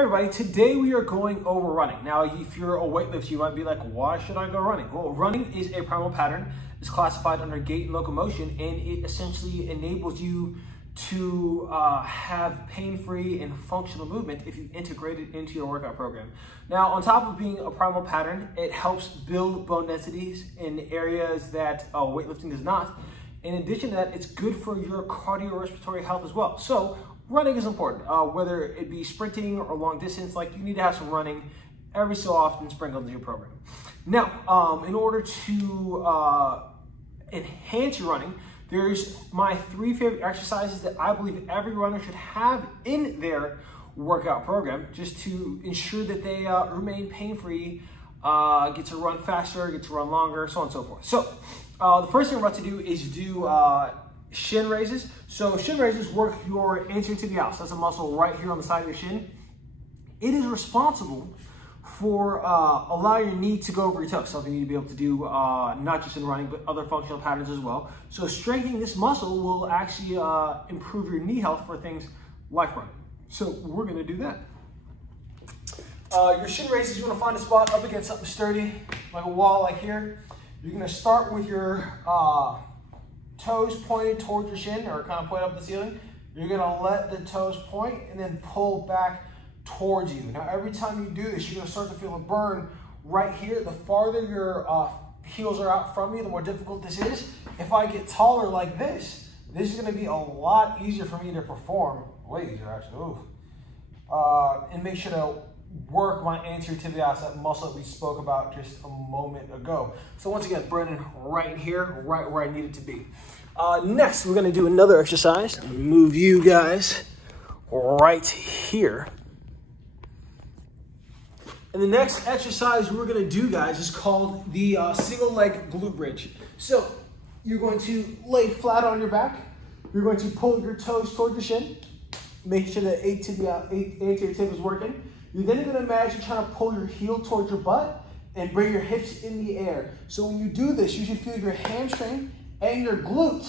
Hey everybody, today we are going over running. Now, if you're a weightlifter, you might be like, why should I go running? Well, running is a primal pattern. It's classified under gait and locomotion, and it essentially enables you to have pain-free and functional movement if you integrate it into your workout program. Now, on top of being a primal pattern, it helps build bone densities in areas that weightlifting does not. In addition to that, it's good for your cardiorespiratory health as well. So, running is important, whether it be sprinting or long distance. Like, you need to have some running every so often sprinkled into your program. Now, in order to enhance your running, there's my 3 favorite exercises that I believe every runner should have in their workout program, just to ensure that they remain pain-free, get to run faster, get to run longer, so on and so forth. So, the first thing we're about to do is do shin raises. So shin raises work your anterior tibialis. That's a muscle right here on the side of your shin. It is responsible for allowing your knee to go over your toes, something you need to be able to do not just in running, but other functional patterns as well. So strengthening this muscle will actually improve your knee health for things like running. So we're gonna do that. Your shin raises, you wanna find a spot up against something sturdy, like a wall like here. You're gonna start with your toes pointed towards your shin, or kind of point up the ceiling. You're gonna let the toes point and then pull back towards you. Now, every time you do this, you're gonna start to feel a burn right here. The farther your heels are out from you, the more difficult this is. If I get taller like this is gonna be a lot easier for me to perform. Way easier, actually. Ooh. And make sure to work my anterior tibialis, that muscle that we spoke about just a moment ago. So once again, burning right here, right where I need it to be. Next, we're gonna do another exercise. Move you guys right here. And the next exercise we're gonna do, guys, is called the single leg glute bridge. So you're going to lay flat on your back. You're going to pull your toes toward your shin. Make sure the anterior tib is working. You're then going to imagine trying to pull your heel towards your butt and bring your hips in the air. So when you do this, you should feel your hamstring and your glute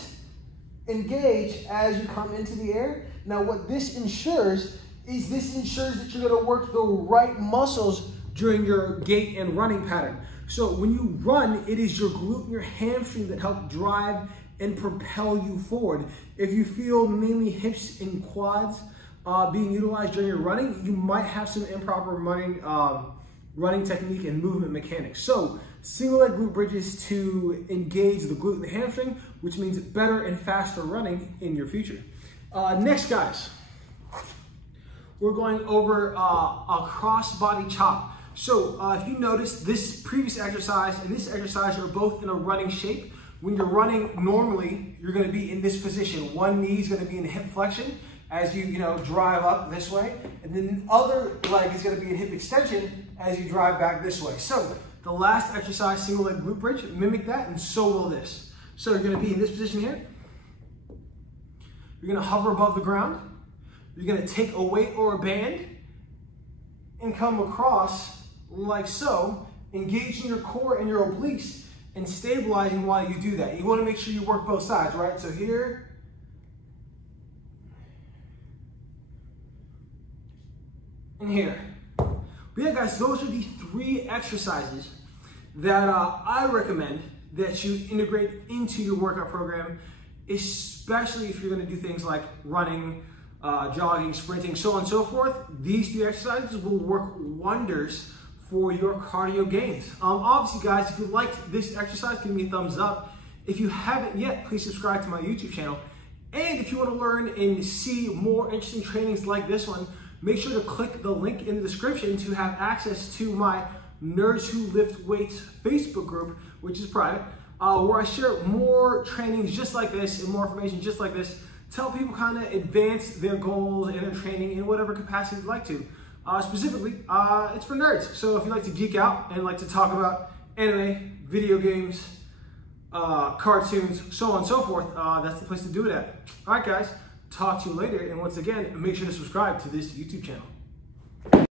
engage as you come into the air. Now, what this ensures is that you're going to work the right muscles during your gait and running pattern. So when you run, it is your glute and your hamstring that help drive and propel you forward. If you feel mainly hips and quads being utilized during your running, you might have some improper running technique and movement mechanics. So single leg glute bridges to engage the glute and the hamstring, which means better and faster running in your future. Next, guys, we're going over a cross body chop. So if you notice, this previous exercise and this exercise are both in a running shape. When you're running normally, you're gonna be in this position. One knee is gonna be in hip flexion as you drive up this way, and then the other leg is gonna be in hip extension as you drive back this way. So the last exercise, single leg glute bridge, mimic that, and so will this. So you're gonna be in this position here. You're gonna hover above the ground. You're gonna take a weight or a band and come across like so, engaging your core and your obliques and stabilizing while you do that. You wanna make sure you work both sides, right? So here, and here. But yeah, guys, those are the 3 exercises that I recommend that you integrate into your workout program, especially if you're gonna do things like running, jogging, sprinting, so on and so forth. These 3 exercises will work wonders for your cardio gains. Obviously, guys, if you liked this exercise, give me a thumbs up. If you haven't yet, please subscribe to my YouTube channel. And if you want to learn and see more interesting trainings like this one, make sure to click the link in the description to have access to my Nerds Who Lift Weights Facebook group, which is private, where I share more trainings just like this and more information just like this to help people kind of advance their goals and their training in whatever capacity they'd like to. Specifically, it's for nerds. So if you like to geek out and like to talk about anime, video games, cartoons, so on and so forth, that's the place to do it at. All right, guys, talk to you later. And once again, make sure to subscribe to this YouTube channel.